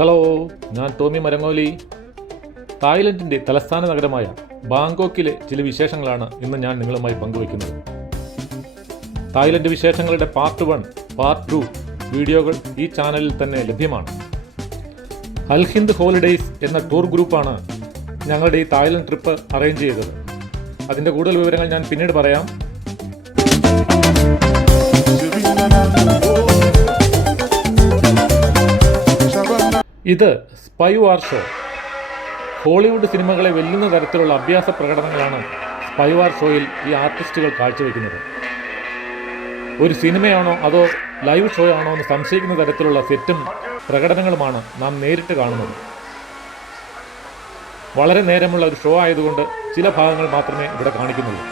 Hello ഞാൻ ടോമി മരങ്ങോലി. തായ്ലൻഡിന്റെ തലസ്ഥാന നഗരമായ ബാങ്കോക്കിലെ ചില വിശേഷങ്ങളാണ് ഇന്ന് ഞാൻ നിങ്ങളുമായി പങ്കുവയ്ക്കുന്നത്. തായ്ലൻഡ് വിശേഷങ്ങളുടെ പാർട്ട് വൺ പാർട്ട് ടു വീഡിയോകൾ ഈ ചാനലിൽ തന്നെ ലഭ്യമാണ്. അൽഹിന്ദ് ഹോളിഡേയ്സ് എന്ന ടൂർ ഗ്രൂപ്പാണ് ഞങ്ങളുടെ ഈ തായ്ലൻഡ് ട്രിപ്പ് അറേഞ്ച് ചെയ്തത്. അതിന്റെ കൂടുതൽ വിവരങ്ങൾ ഞാൻ പിന്നീട് പറയാം. ഇത് സ്പൈ വാർ ഷോ. ഹോളിവുഡ് സിനിമകളെ വെല്ലുന്ന തരത്തിലുള്ള അഭ്യാസ പ്രകടനങ്ങളാണ് സ്പൈ വാർ ഷോയിൽ ഈ ആർട്ടിസ്റ്റുകൾ കാഴ്ചവെക്കുന്നത്. ഒരു സിനിമയാണോ അതോ ലൈവ് ഷോ ആണോ എന്ന് സംശയിക്കുന്ന തരത്തിലുള്ള സെറ്റും പ്രകടനങ്ങളുമാണ് നാം നേരിട്ട് കാണുന്നത്. വളരെ നേരമുള്ള ഒരു ഷോ ആയതുകൊണ്ട് ചില ഭാഗങ്ങൾ മാത്രമേ ഇവിടെ കാണിക്കുന്നുള്ളൂ.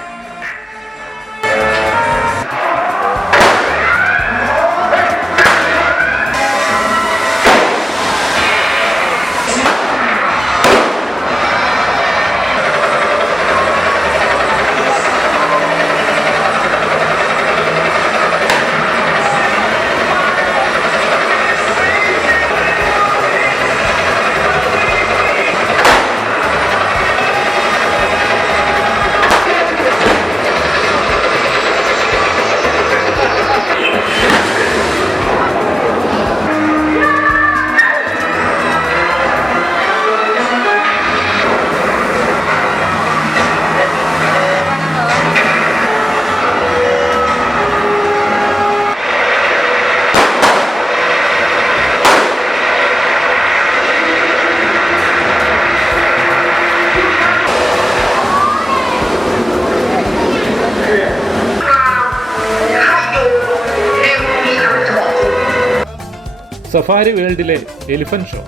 സഫാരി വേൾഡിലെ എലിഫന്റ് ഷോ.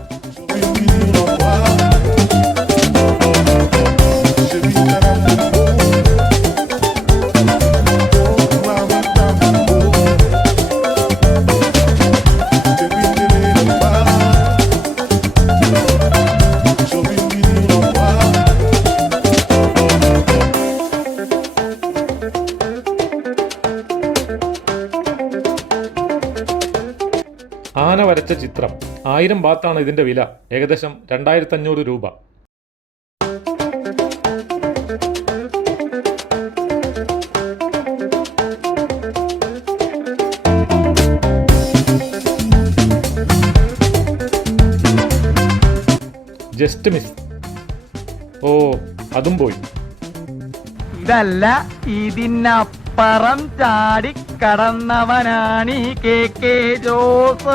ആന വരച്ച ചിത്രം. ആയിരം ബാത്താണ് ഇതിന്റെ വില. ഏകദേശം രണ്ടായിരത്തി അഞ്ഞൂറ് രൂപ. ജസ്റ്റ് മിസ് ഓ അതും പോയി. ഇതല്ല ഇതിനപ്പുറം ചാടി കടന്നവനാണ് K. K. Jose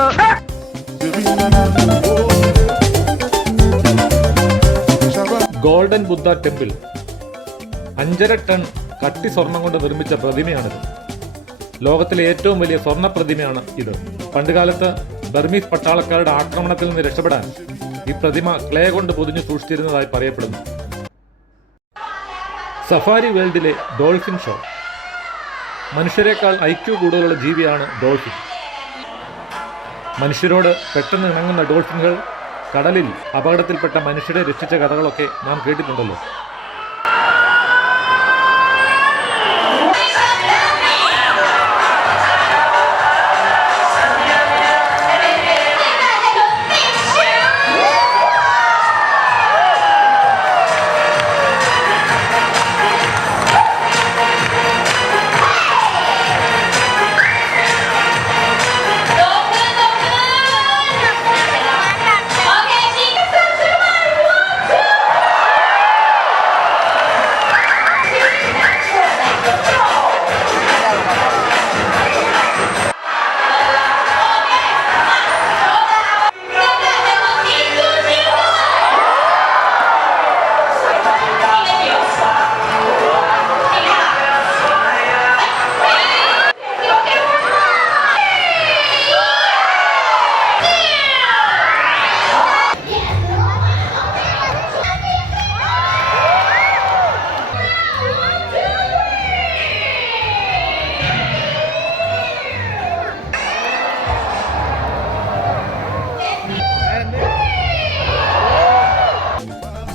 golden Buddha temple. അഞ്ചര ടൺ കട്ടി സ്വർണം കൊണ്ട് നിർമ്മിച്ച പ്രതിമയാണിത്. ലോകത്തിലെ ഏറ്റവും വലിയ സ്വർണ പ്രതിമയാണ് ഇത്. പണ്ടുകാലത്ത് ബർമീസ് പട്ടാളക്കാരുടെ ആക്രമണത്തിൽ നിന്ന് രക്ഷപ്പെടാൻ ഈ പ്രതിമ ക്ലേ കൊണ്ട് പൊതിഞ്ഞു സൂക്ഷിച്ചിരുന്നതായി പറയപ്പെടുന്നു. സഫാരി വേൾഡിലെ ഡോൾഫിൻ ഷോ. മനുഷ്യരെക്കാൾ ഐക്യു കൂടുതലുള്ള ജീവിയാണ് ഡോൾഫിൻ. മനുഷ്യരോട് പെട്ടെന്ന് ഇണങ്ങുന്ന ഡോൾഫിനുകൾ കടലിൽ അപകടത്തിൽപ്പെട്ട മനുഷ്യരെ രക്ഷിച്ച കഥകളൊക്കെ നാം കേട്ടിട്ടുണ്ടല്ലോ.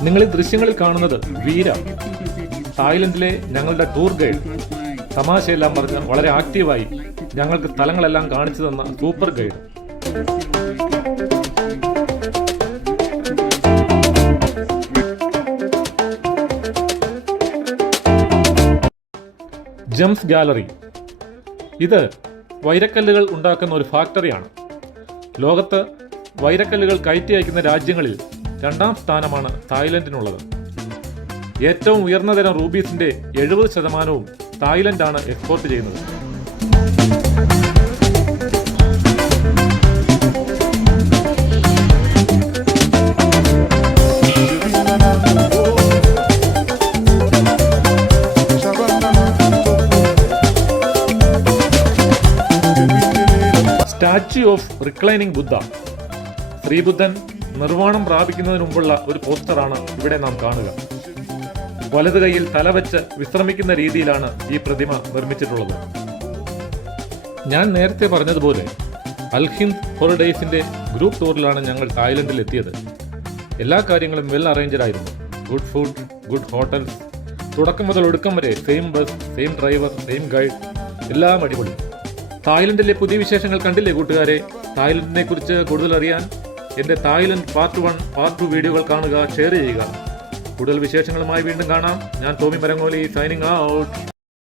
നിങ്ങൾ ഈ ദൃശ്യങ്ങളിൽ കാണുന്നത് വീര. തായ്ലൻഡിലെ ഞങ്ങളുടെ ടൂർ ഗൈഡ്. തമാശയെല്ലാം പറഞ്ഞ് വളരെ ആക്റ്റീവായി ഞങ്ങൾക്ക് സ്ഥലങ്ങളെല്ലാം കാണിച്ചു തന്ന സൂപ്പർ ഗൈഡ്. Gems gallery. ഇത് വൈരക്കല്ലുകൾ ഉണ്ടാക്കുന്ന ഒരു ഫാക്ടറിയാണ്. ലോകത്ത് വൈരക്കല്ലുകൾ കയറ്റി അയക്കുന്ന രാജ്യങ്ങളിൽ രണ്ടാം സ്ഥാനമാണ് തായ്ലൻഡിനുള്ളത്. ഏറ്റവും ഉയർന്ന തരം റൂബീസിന്റെ എഴുപത് ശതമാനവും തായ്ലൻഡാണ് എക്സ്പോർട്ട് ചെയ്യുന്നത്. Statue of reclining Buddha. ശ്രീബുദ്ധൻ നിർവാണം പ്രാപിക്കുന്നതിന് മുമ്പുള്ള ഒരു പോസ്റ്ററാണ് ഇവിടെ നാം കാണുക. വലത് കൈയിൽ തലവെച്ച് വിശ്രമിക്കുന്ന രീതിയിലാണ് ഈ പ്രതിമ നിർമ്മിച്ചിട്ടുള്ളത്. ഞാൻ നേരത്തെ പറഞ്ഞതുപോലെ അൽഹിന്ദ് ഹോളിഡേയ്സിന്റെ ഗ്രൂപ്പ് ടൂറിലാണ് ഞങ്ങൾ തായ്ലൻഡിൽ എത്തിയത്. എല്ലാ കാര്യങ്ങളും വെൽ അറേഞ്ച്ഡ് ആയിരുന്നു. ഗുഡ് ഫുഡ് ഗുഡ് ഹോട്ടൽസ് തുടക്കം മുതൽ ഒടുക്കം വരെ same bus same driver same guide എല്ലാം അടിപൊളി. തായ്ലൻഡിലെ പുതിയ വിശേഷങ്ങൾ കണ്ടില്ലേ കൂട്ടുകാരെ? തായ്ലൻഡിനെ കുറിച്ച് കൂടുതൽ അറിയാൻ എന്റെ Thailand part one part two വീഡിയോകൾ കാണുക ഷെയർ ചെയ്യുക. കൂടുതൽ വിശേഷങ്ങളുമായി വീണ്ടും കാണാം. ഞാൻ ടോമി മരങ്ങോലി സൈനിങ് ഔട്ട്